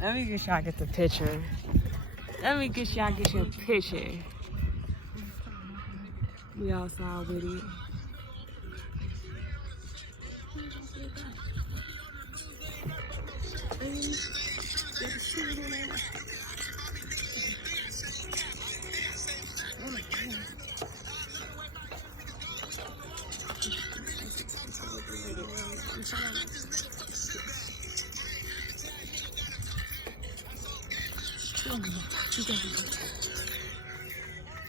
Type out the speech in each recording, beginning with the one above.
Let me get y'all get the picture. Let me get y'all get your picture. We outside with it.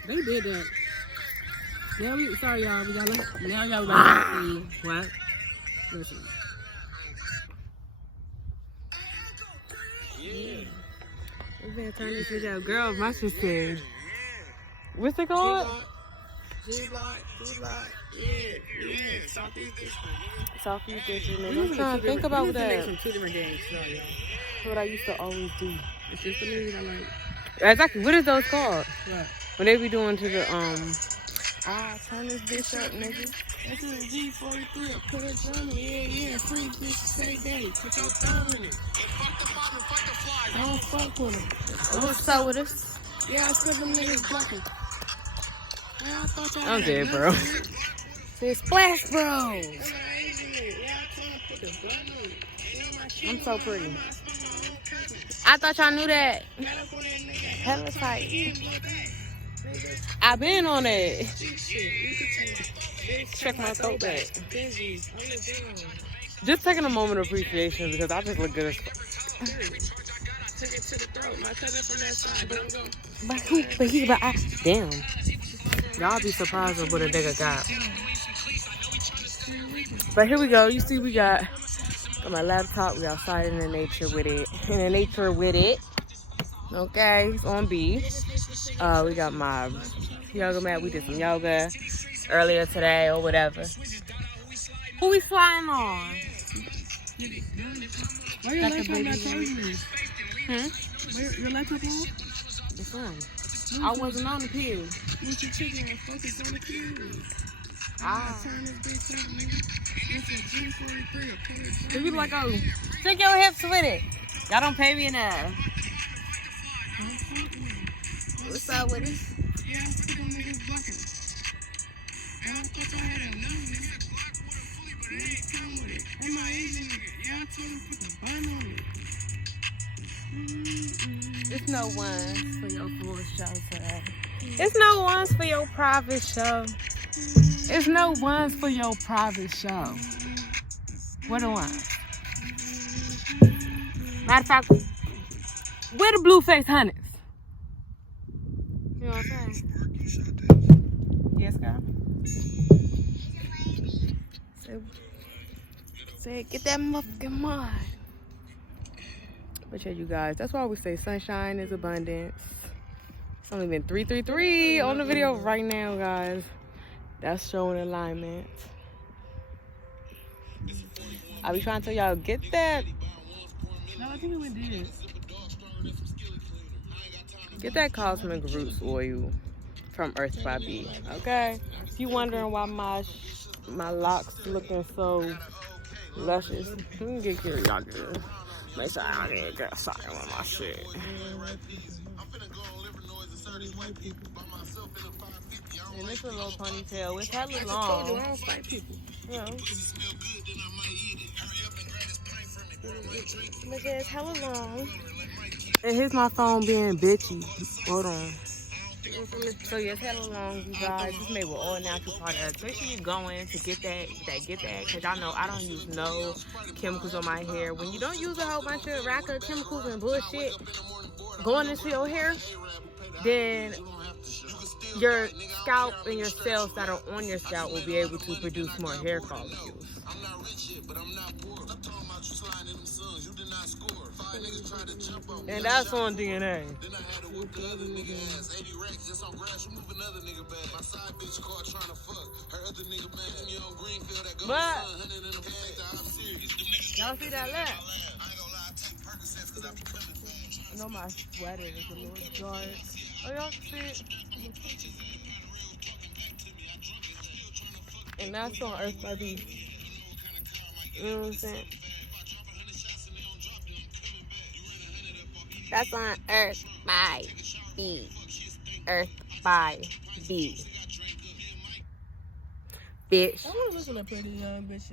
They did that. Now we sorry y'all, we got now y'all about to see what? Listen. Yeah. We better turn this shit up. Girl, my sister. What's it called? G-Block. Yeah. Southeast District. I'm trying to think about that. Some two different games. Sorry, y'all. What I used to always do. It's just the music I like. Exactly. What is those called? What? When they be doing to the turn this bitch up, nigga. That's a G43. Put it on it. Yeah. Free bitch say daddy. Put your thumb in it. I don't fuck with them. What's up with us? Yeah, I said them niggas blocking. I'm dead, bro. Say Splash Bros. I'm so pretty. I thought y'all knew that. Hella tight. I've been on it. Check my throat back. Just taking a moment of appreciation because I just look good as fuck. Took it to the throat. My cousin from that side. Don't go. But damn. Y'all be surprised with what a nigga got. But here we go. You see, we got my laptop. We outside in the nature with it. Okay, it's on B. We got my yoga mat. We did some yoga earlier today or whatever. Who we flying on? Why your laptop not charging? Your laptop on? It's on. I wasn't on the pill. What you taking and focus on the pill? Turn this bitch up, nigga. This is G43. They be like, oh, stick your hips with it. Y'all don't pay me enough. What's up with it? Yeah, I put them niggas blocking. I thought I had a number, nigga. What's come with it? Hey, my Asian nigga. Yeah, I told him to put the bun on it. It's no ones for your full show today. It's no ones for your private show. It's no ones for your private show. What the ones? Matter of fact, where the Blueface Hunters? You know what I'm saying? Yes, girl. Say, get that motherfucking mind. But yeah, you guys, that's why we say sunshine is abundance. It's only been 333 on the video right now, guys. That's showing alignment. I be trying to tell y'all, get that. No, I think we did. Get that Cosmic Roots oil from Earth by B, okay? If you wondering why my locks looking so luscious, let me get curious, y'all good. Make sure I don't get started with my shit. And it's a little ponytail. It's hella long. I told you I don't fight people. Yeah. Look, it's hella long. And here's my phone being bitchy. Hold on. So yeah, it's hella long, you guys. It's made with all natural products. Make sure you're going to get that. Because y'all know I don't use no chemicals on my hair. When you don't use a whole bunch of rack of chemicals and bullshit going into your hair, then your scalp and your cells that are on your scalp will be able to produce more hair follicles. And that's on DNA. But y'all see that lap? I know my sweater is a little dark. Oh, y'all see it? And that's on Earth by B. You know what I'm saying? That's on Earth by B. Earth by B. Bitch. I want to listen to Pretty Young Bitch.